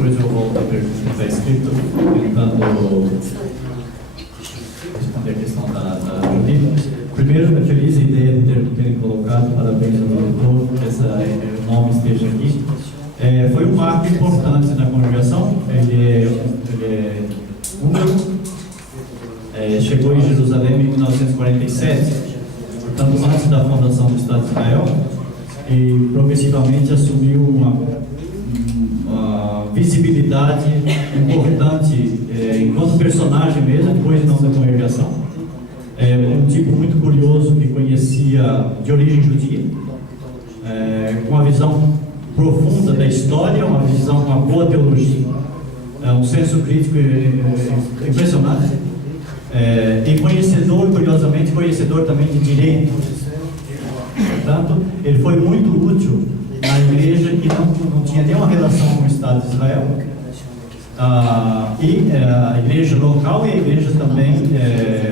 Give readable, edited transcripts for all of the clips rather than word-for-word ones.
depois eu volto à pergunta que está escrito, tentando responder a questão da Judith. Primeiro, é feliz a ideia de terem colocado, parabéns ao diretor, que o nome esteja aqui. Foi um marco importante na congregação, ele é único, chegou em Jerusalém em 1947, portanto antes da fundação do Estado de Israel, e progressivamente assumiu uma visibilidade importante enquanto personagem mesmo, depois não da congregação. Um tipo muito curioso que conhecia de origem judia, com uma visão profunda da história, uma visão com uma boa teologia, um senso crítico impressionante, e conhecedor, curiosamente, conhecedor também de direito. Portanto, ele foi muito útil na igreja que não tinha nenhuma relação com o Estado de Israel, e a igreja local e a igreja também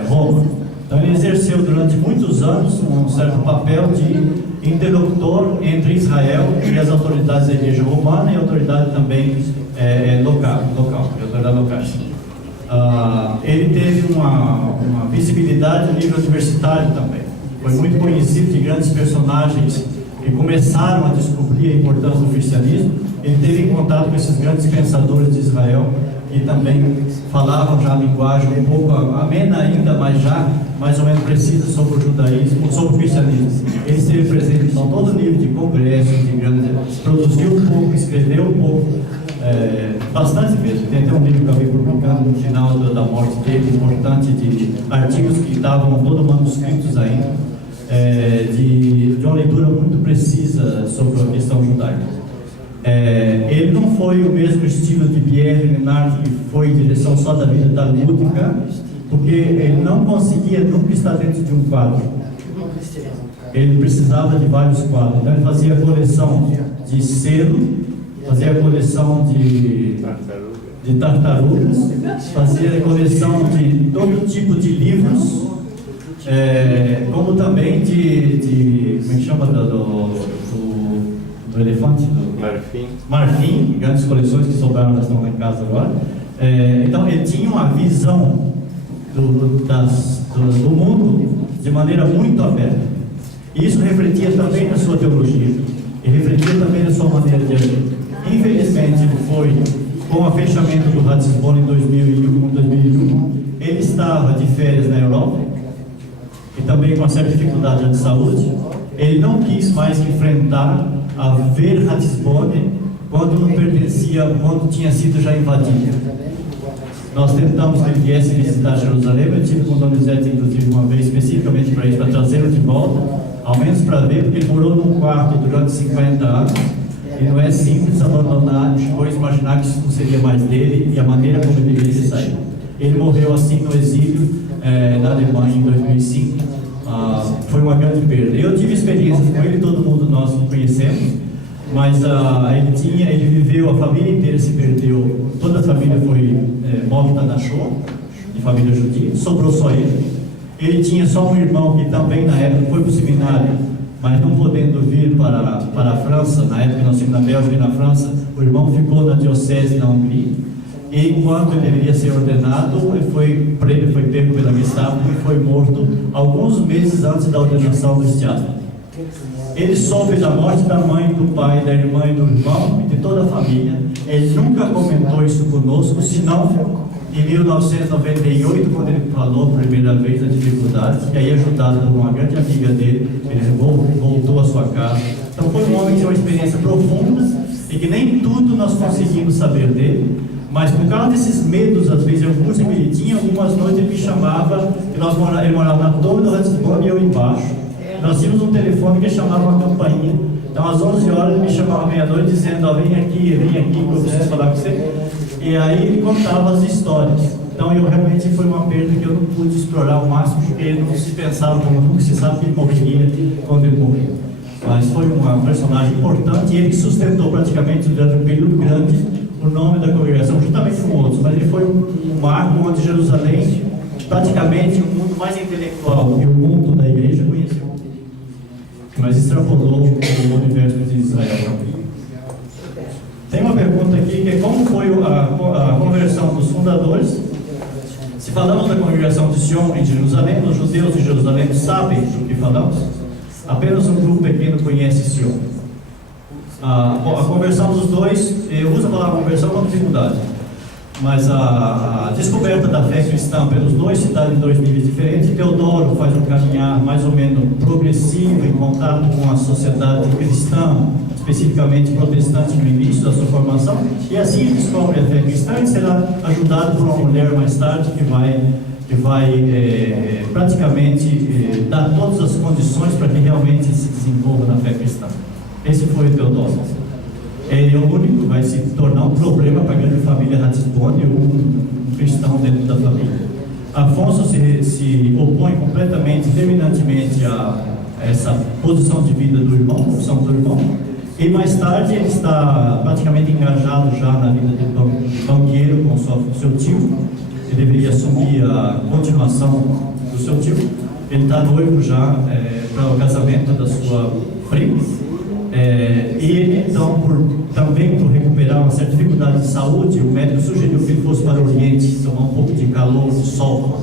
Roma. Então ele exerceu durante muitos anos um certo papel de interlocutor entre Israel e as autoridades da igreja romana e a autoridade também local, autoridade local. Ele teve uma visibilidade no nível universitário também. Foi muito conhecido de grandes personagens que começaram a descobrir a importância do cristianismo. Ele teve contato com esses grandes pensadores de Israel que também falavam já a linguagem um pouco amena ainda, mas já mais ou menos precisa sobre o judaísmo, sobre o cristianismo. Ele esteve presente em todo nível de congresso, de grandes, produziu um pouco, escreveu um pouco, bastante mesmo. Tem até um livro que eu acabei publicando no final da morte dele, importante, de artigos que estavam todos manuscritos ainda, de uma leitura muito precisa sobre a questão judaica. Ele não foi o mesmo estilo de Pierre Menard, que foi em direção só da vida talmúdica, porque ele não conseguia nunca estar dentro de um quadro. Ele precisava de vários quadros. Então ele fazia a coleção de selo, fazia a coleção de tartarugas, fazia a coleção de todo tipo de livros, como também como é que chama do elefante? Marfim, grandes coleções que sobraram, elas estão lá em casa agora. Então ele tinha uma visão do mundo de maneira muito aberta. E isso refletia também na sua teologia, e refletia também na sua maneira de agir. Infelizmente, ele foi, com o fechamento do Ratisbon em 2001, ele estava de férias na Europa, e também com uma certa dificuldade de saúde. Ele não quis mais enfrentar a ver Ratisbon quando não pertencia, quando tinha sido já invadida. Nós tentamos que ele viesse visitar Jerusalém. Eu tive com o Donizete, inclusive, uma vez especificamente para isso, para trazê-lo de volta, ao menos para ver, porque ele morou num quarto durante 50 anos, e não é simples abandonar, depois imaginar que isso não seria mais dele e a maneira como ele deveria sair. Ele morreu assim no exílio na Alemanha em 2005. Foi uma grande perda. Eu tive experiências com ele, todo mundo nós que conhecemos, mas ele viveu, a família inteira se perdeu, toda a família foi morta na Shoah, de família judia, sobrou só ele. Ele tinha só um irmão que também na época foi para o seminário, mas não podendo vir para a França, na época nós tínhamos na Bélgica e na França, o irmão ficou na diocese na Hungria, e enquanto ele deveria ser ordenado, ele foi pego pela Gestapo e foi morto alguns meses antes da ordenação do diácono. Ele soube da morte da mãe, do pai, da irmã e do irmão e de toda a família. Ele nunca comentou isso conosco, senão em 1998, quando ele falou a primeira vez das dificuldades, e aí ajudado por uma grande amiga dele, ele voltou à sua casa. Então foi um homem que tinha uma experiência profunda e que nem tudo nós conseguimos saber dele, mas por causa desses medos, às vezes, angústia que ele tinha, algumas noites ele me chamava, ele morava na torre do Ratisbon e eu embaixo. Nós tínhamos um telefone que chamava uma campainha. Então às 11 horas ele me chamava meia-noite dizendo: vem aqui que eu preciso falar com você. E aí ele contava as histórias. Então eu realmente, foi uma perda que eu não pude explorar ao máximo, porque não se pensava, como nunca se sabe que ele morreria quando ele morreu. Mas foi um personagem importante, e ele sustentou praticamente durante um período grande o nome da congregação, juntamente com outros. Mas ele foi um marco onde Jerusalém, praticamente o mundo mais intelectual e o mundo da igreja conheceu, mas extrapolou o universo de Israel. Tem uma pergunta aqui que é: como foi da congregação de Sion em Jerusalém, os judeus de Jerusalém sabem do que falamos. Apenas um grupo pequeno conhece Sion. A conversão dos dois, eu uso a palavra conversão com dificuldade, mas a descoberta da fé cristã pelos dois se dá em dois níveis diferentes. Teodoro faz um caminhar mais ou menos progressivo em contato com a sociedade cristã, especificamente protestante no início da sua formação, e assim ele descobre a fé cristã e será ajudado por uma mulher mais tarde que vai praticamente dar todas as condições para que realmente se desenvolva na fé cristã. Esse foi o Teodoro. Ele é o único que vai se tornar um problema para a grande família Ratisbonne, um cristão dentro da família. Afonso se opõe completamente, terminantemente a essa posição de vida do irmão, opção do irmão, e mais tarde ele está praticamente engajado já na vida de banqueiro com seu tio. Ele deveria assumir a continuação do seu tio. Ele está noivo já para o casamento da sua prima. E ele, então, também por recuperar uma certa dificuldade de saúde, o médico sugeriu que ele fosse para o Oriente, tomar um pouco de calor, de sol.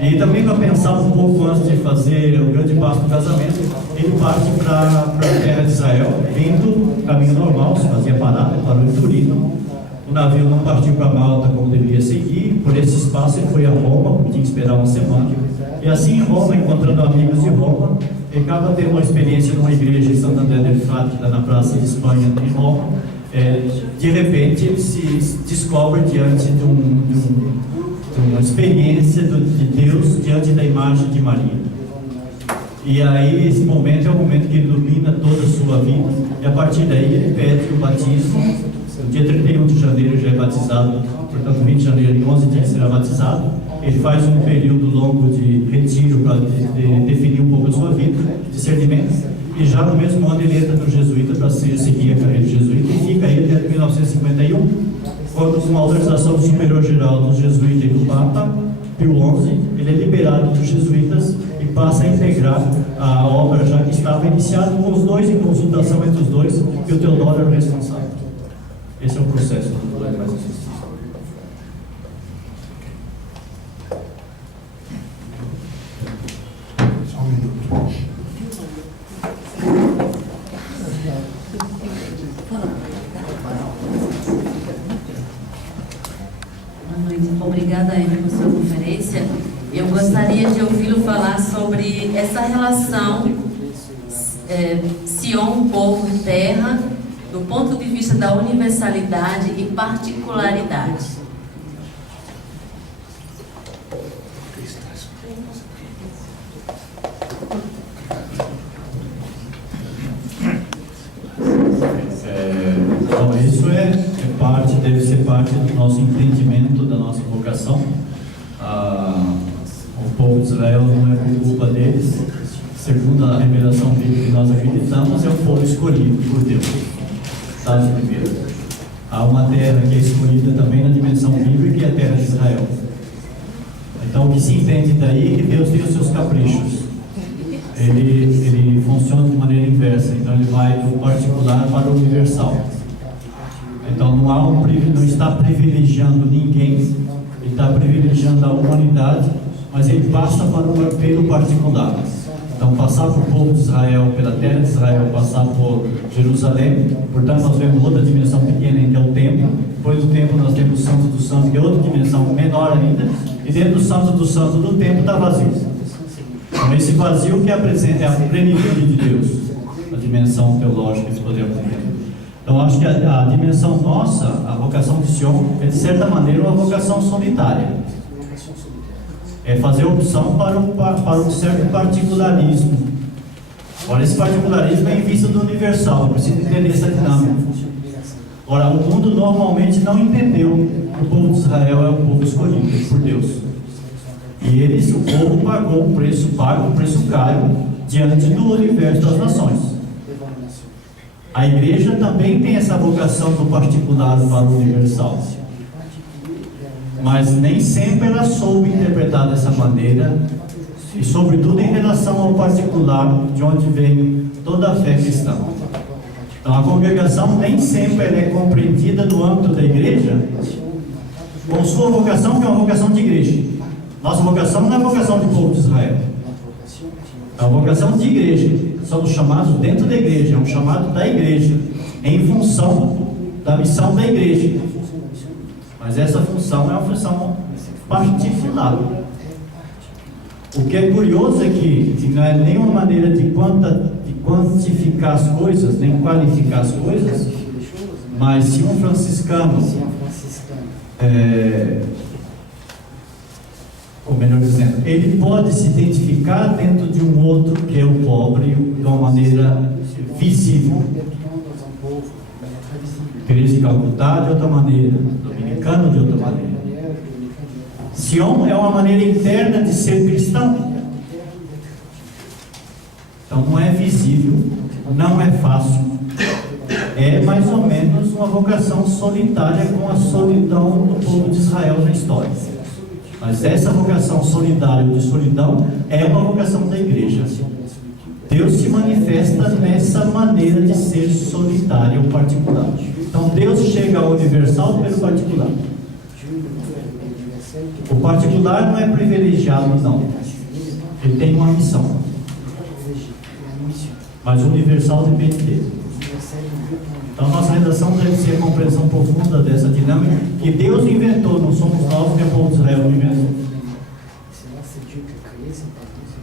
E também para pensar um pouco antes de fazer o grande passo do casamento, ele parte para a terra de Israel, vindo caminho normal, se fazia parada, parou em Turino. O navio não partiu para Malta como deveria seguir, por esse espaço ele foi a Roma, porque tinha que esperar uma semana. E assim em Roma, encontrando amigos de Roma, ele acaba tendo uma experiência numa igreja em Santo André del Fato, que está na Praça de Espanha, em Roma. De repente ele se descobre diante de uma experiência de Deus diante da imagem de Maria. E aí esse momento é o momento que ilumina toda a sua vida, e a partir daí ele pede o batismo. No dia 31 de janeiro já é batizado, portanto 20 de janeiro, em 11 dias será batizado. Ele faz um período longo de retiro para definir um pouco a sua vida, discernimento, e já no mesmo ano ele entra no jesuíta para seguir a carreira de jesuíta, e fica aí até 1951, quando com a autorização do superior geral dos jesuítas e do Papa Pio XI, ele é liberado dos jesuítas e passa a integrar a obra já que estava iniciada com os dois, em consultação entre os dois, e o Teodoro era o responsável. Esse é o processo do mais assistente. Obrigada, Ana, por sua conferência. Eu gostaria de ouvi-lo falar sobre essa relação Sion, povo e terra, do ponto de vista da universalidade e particularidade. Então isso deve ser parte do nosso entendimento, da nossa vocação. O povo de Israel não é por culpa deles, segundo a revelação bíblica que nós acreditamos, é um povo escolhido por Deus. Sabe primeiro? Há uma terra que é escolhida também na dimensão bíblica, que é a terra de Israel. Então o que se entende daí é que Deus tem os seus caprichos. Ele funciona de maneira inversa, então ele vai do particular para o universal. Então não está privilegiando ninguém, ele está privilegiando a humanidade, mas ele passa pelo particular. Então passar por povo de Israel, pela terra de Israel, passar por Jerusalém, portanto nós vemos outra dimensão pequena que é o templo. Depois do templo nós temos o Santo do Santo, que é outra dimensão menor ainda, e dentro do Santo do templo está vazio. Então esse vazio que apresenta é a plenitude de Deus, a dimensão teológica que podemos entender. Então acho que a dimensão nossa, a vocação de Sion, é de certa maneira uma vocação solitária. É fazer opção para um certo particularismo. Ora, esse particularismo é em vista do universal, eu preciso entender essa dinâmica. Ora, o mundo normalmente não entendeu que o povo de Israel é um povo escolhido por Deus. E o povo pagou um preço caro diante do universo das nações. A igreja também tem essa vocação do particular para o universal. Mas nem sempre ela soube interpretar dessa maneira, e sobretudo em relação ao particular, de onde vem toda a fé cristã. Então a congregação nem sempre ela é compreendida no âmbito da igreja com sua vocação, que é uma vocação de igreja. Nossa vocação não é a vocação do povo de Israel, é a vocação de igreja. Somos chamados dentro da igreja, é um chamado da igreja, em função da missão da igreja. Mas essa função é uma função particular. O que é curioso é que não é nenhuma maneira de quantificar as coisas, nem qualificar as coisas, mas se um franciscano, ou melhor dizendo, ele pode se identificar dentro de um outro que é o pobre de uma maneira visível. Teresa de Calcutá de outra maneira, dominicano de outra maneira. Sion é uma maneira interna de ser cristão. Então não é visível, não é fácil, é mais ou menos uma vocação solitária com a solidão do povo de Israel na história. Mas essa vocação solidária de solidão é uma vocação da igreja. Deus se manifesta nessa maneira de ser solitário ou particular. Então Deus chega ao universal pelo particular. O particular não é privilegiado, não. Ele tem uma missão. Mas o universal depende dele. Então nossa redação deve ser a compreensão profunda dessa dinâmica que Deus inventou, não somos nós que é o povo de Israel que inventou.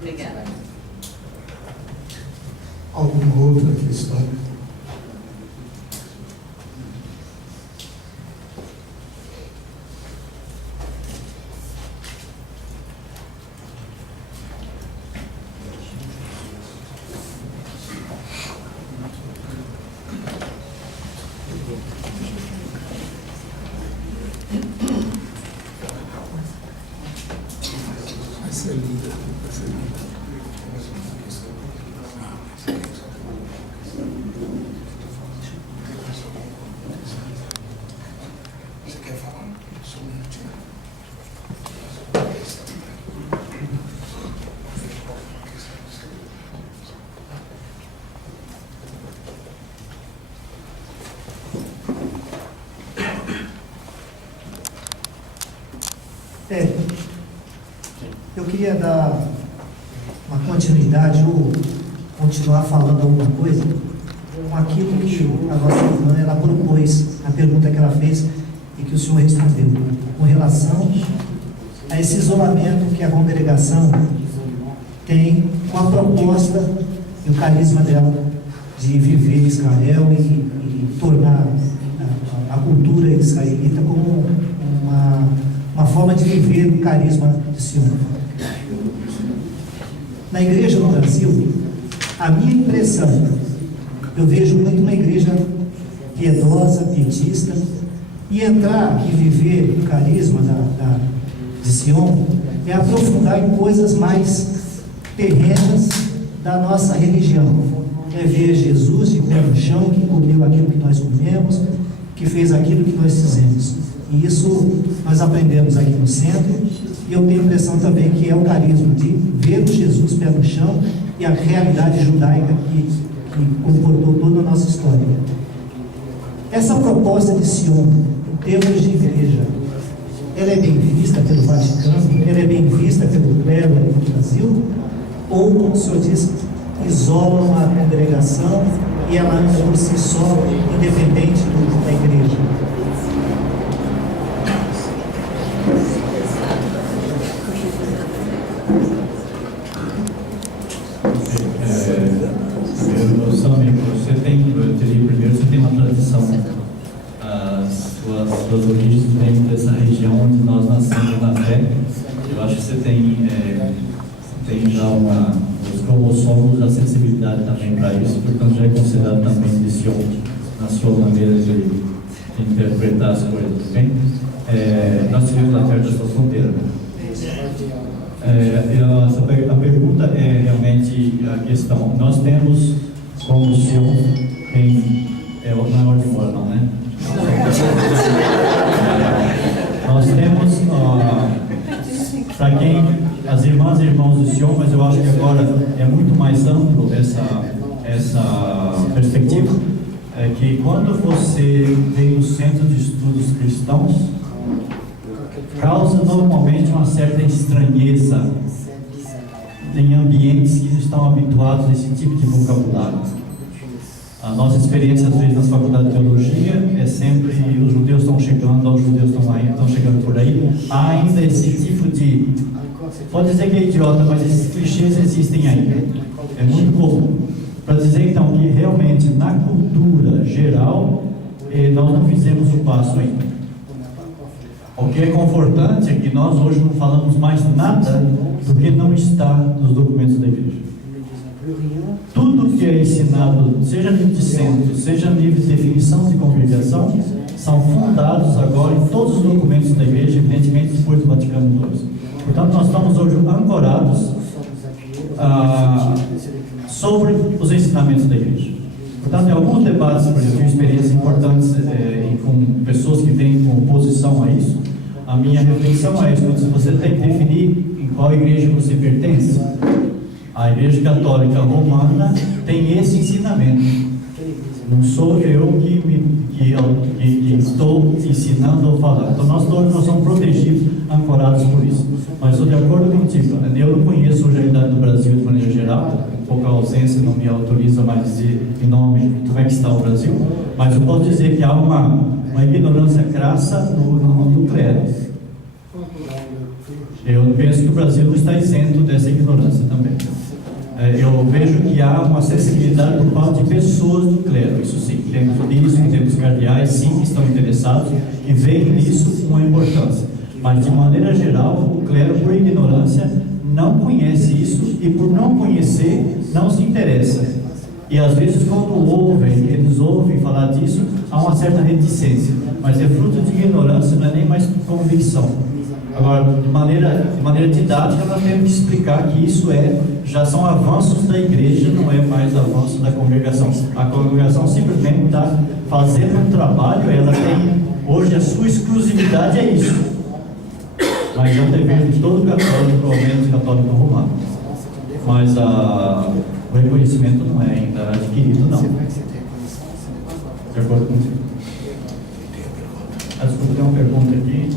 Obrigada. Alguma outra questão? Vai ser linda, vai ser linda. Você quer falar? Só um minutinho. Eu queria dar uma continuidade ou continuar falando alguma coisa com aquilo que a nossa irmã ela propôs, a pergunta que ela fez e que o senhor respondeu, com relação a esse isolamento que a congregação tem com a proposta e o carisma dela de viver Israel e tornar a cultura israelita como uma forma de viver o carisma de Sion. Na igreja no Brasil, a minha impressão, eu vejo muito uma igreja piedosa, pietista, e entrar e viver o carisma de Sion é aprofundar em coisas mais terrenas da nossa religião. É ver Jesus de pé no chão, que comeu aquilo que nós comemos, que fez aquilo que nós fizemos. E isso nós aprendemos aqui no centro, e eu tenho a impressão também que é o carisma de ver o Jesus pé no chão e a realidade judaica que comportou toda a nossa história. Essa proposta de Sion, em termos de igreja, ela é bem vista pelo Vaticano, ela é bem vista pelo clero do Brasil, ou, como o senhor disse, isolam a congregação e ela anda por si só, independente da igreja? Você tem uma tradição, suas origens vêm dessa região onde nós nascemos na fé. Eu acho que você tem já os cromossomos, a sensibilidade também para isso, portanto já é considerado também de Sion na sua maneira de interpretar as coisas, bem? Nós vivemos na terra da sua fronteira. A pergunta é realmente a questão. Nós temos como Sion não é onde mora, não, né? Nós temos para quem as irmãs e irmãos do Sion, mas eu acho que agora é muito mais amplo essa perspectiva, é que quando você vem no centro de estudos cristãos, causa normalmente uma certa estranheza em ambientes que estão habituados a esse tipo de vocabulário. A nossa experiência, às vezes, nas faculdades de teologia é sempre os judeus estão chegando, os judeus estão chegando por aí. Há ainda esse tipo de, pode dizer que é idiota, mas esses clichês existem ainda. É muito comum. Para dizer, então, que realmente na cultura geral, nós não fizemos o passo ainda. O que é confortante é que nós hoje não falamos mais nada do que não está nos documentos da igreja. Tudo que é ensinado, seja a nível de centro, seja a nível de definição de congregação, são fundados agora em todos os documentos da igreja, evidentemente depois do Vaticano II. Portanto, nós estamos hoje ancorados sobre os ensinamentos da igreja. Portanto, em alguns debates, por exemplo, experiências importantes com pessoas que têm oposição a isso, a minha reflexão é isso: você tem que definir em qual igreja você pertence. A Igreja Católica Romana tem esse ensinamento. Não sou eu que estou ensinando ou falando. Então nós todos somos protegidos, ancorados por isso. Mas estou de acordo contigo. Eu não conheço hoje a realidade do Brasil de maneira geral. Pouca ausência não me autoriza mais dizer em nome como é que está o Brasil. Mas eu posso dizer que há uma ignorância crassa no clero. Eu penso que o Brasil não está isento dessa ignorância também. Eu vejo que há uma sensibilidade por parte de pessoas do clero, isso sim, temos bispos, temos cardeais, sim, que estão interessados e veem nisso uma importância. Mas, de maneira geral, o clero, por ignorância, não conhece isso e, por não conhecer, não se interessa. E, às vezes, quando eles ouvem falar disso, há uma certa reticência, mas é fruto de ignorância, não é nem mais convicção. Agora, de maneira didática, nós temos que explicar que isso já são avanços da igreja, não é mais avanço da congregação. A congregação simplesmente está fazendo um trabalho, ela tem, hoje a sua exclusividade é isso. Mas é um dever de todo católico, ao menos católico romano. Mas o reconhecimento não é ainda adquirido, não. De acordo com você? Desculpa, tem uma pergunta aqui.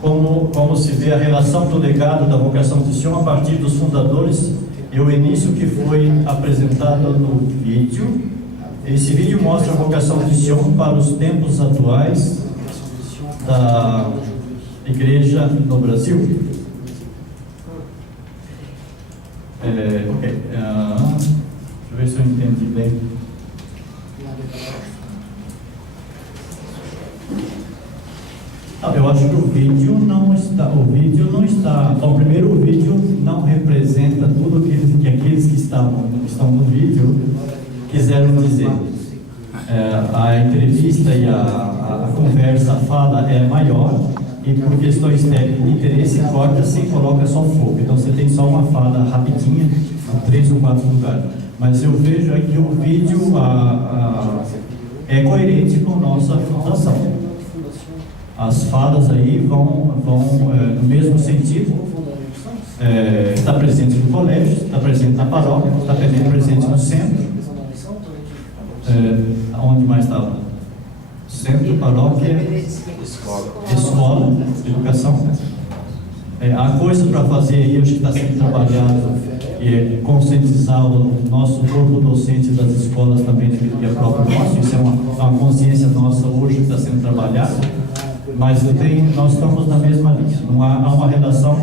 Como se vê a relação do legado da vocação de Sion a partir dos fundadores e o início que foi apresentado no vídeo. Esse vídeo mostra a vocação de Sion para os tempos atuais da igreja no Brasil. Deixa eu ver se eu entendi bem. Eu acho que o vídeo não está. Bom, primeiro, o vídeo não representa tudo que aqueles que estão no vídeo quiseram dizer. A entrevista e a conversa, a fala é maior, e por questões técnicas de interesse, corta-se e coloca só fogo. Então você tem só uma fala rapidinha, em 3 ou 4 lugares. Mas eu vejo aqui o vídeo é coerente com nossa fundação. As falas aí vão no mesmo sentido. Está presente no colégio, está presente na paróquia, está presente no centro. Onde mais estava? Centro, paróquia, escola, educação. Há coisa para fazer aí, acho que está sendo trabalhado, e é conscientizar o nosso corpo docente das escolas também, que é próprio nosso. Isso é uma consciência nossa hoje que está sendo trabalhada. Mas nós estamos na mesma linha. Há uma relação.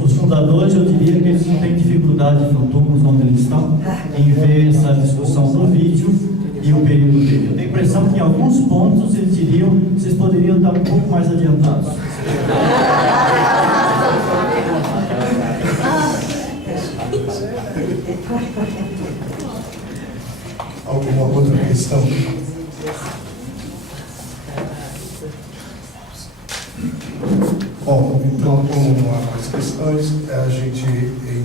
Os fundadores, eu diria que eles não têm dificuldade no túmulo onde eles estão em ver essa discussão no vídeo e o período dele. Eu tenho a impressão que em alguns pontos eles diriam: vocês poderiam estar um pouco mais adiantados. Alguma outra questão? Bom, então, com as questões, a gente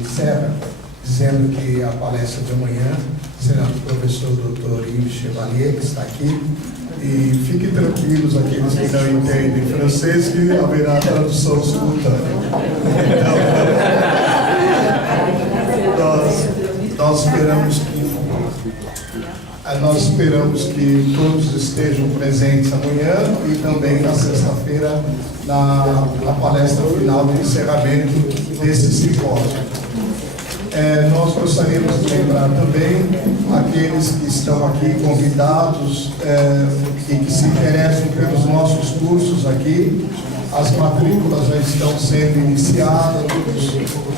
encerra dizendo que a palestra de amanhã será do professor Dr. Yves Chevalier, que está aqui. E fiquem tranquilos, aqueles que não entendem francês, que haverá tradução simultânea. Então, nós esperamos que Nós esperamos que todos estejam presentes amanhã e também na sexta-feira na palestra final de encerramento desse simpósio. Nós gostaríamos de lembrar também aqueles que estão aqui convidados e que se interessam pelos nossos cursos aqui. As matrículas já estão sendo iniciadas,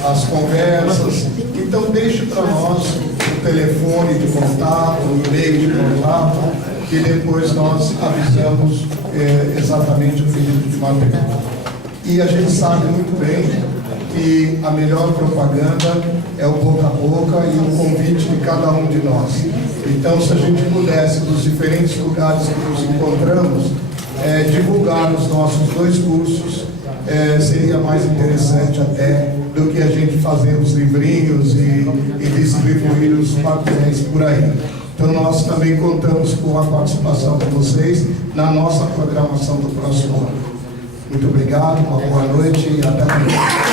as conversas. Então, deixe para nós o telefone de contato, o e-mail de contato, que depois nós avisamos exatamente o pedido de matrícula. E a gente sabe muito bem que a melhor propaganda é o boca a boca e o convite de cada um de nós. Então, se a gente pudesse, dos diferentes lugares que nos encontramos, divulgar os nossos 2 cursos, seria mais interessante até do que a gente fazer os livrinhos e distribuir os papéis por aí. Então, nós também contamos com a participação de vocês na nossa programação do próximo ano. Muito obrigado, uma boa noite e até amanhã.